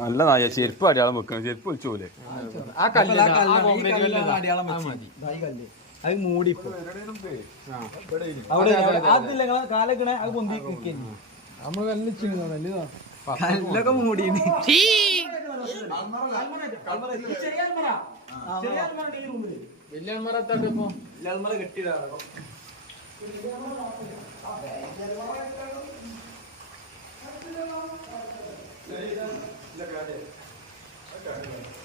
നല്ല നായ ചെരുപ്പ് അടയാളം വെക്കണം ചെരുപ്പ് വിളിച്ചോലെ അത് മൂടി അവിടെ കാലക്കണേ അത് പൊന്തി നമ്മള് കല്ലൊക്കെ മൂടി വലിയ കെട്ടിടാ Gracias.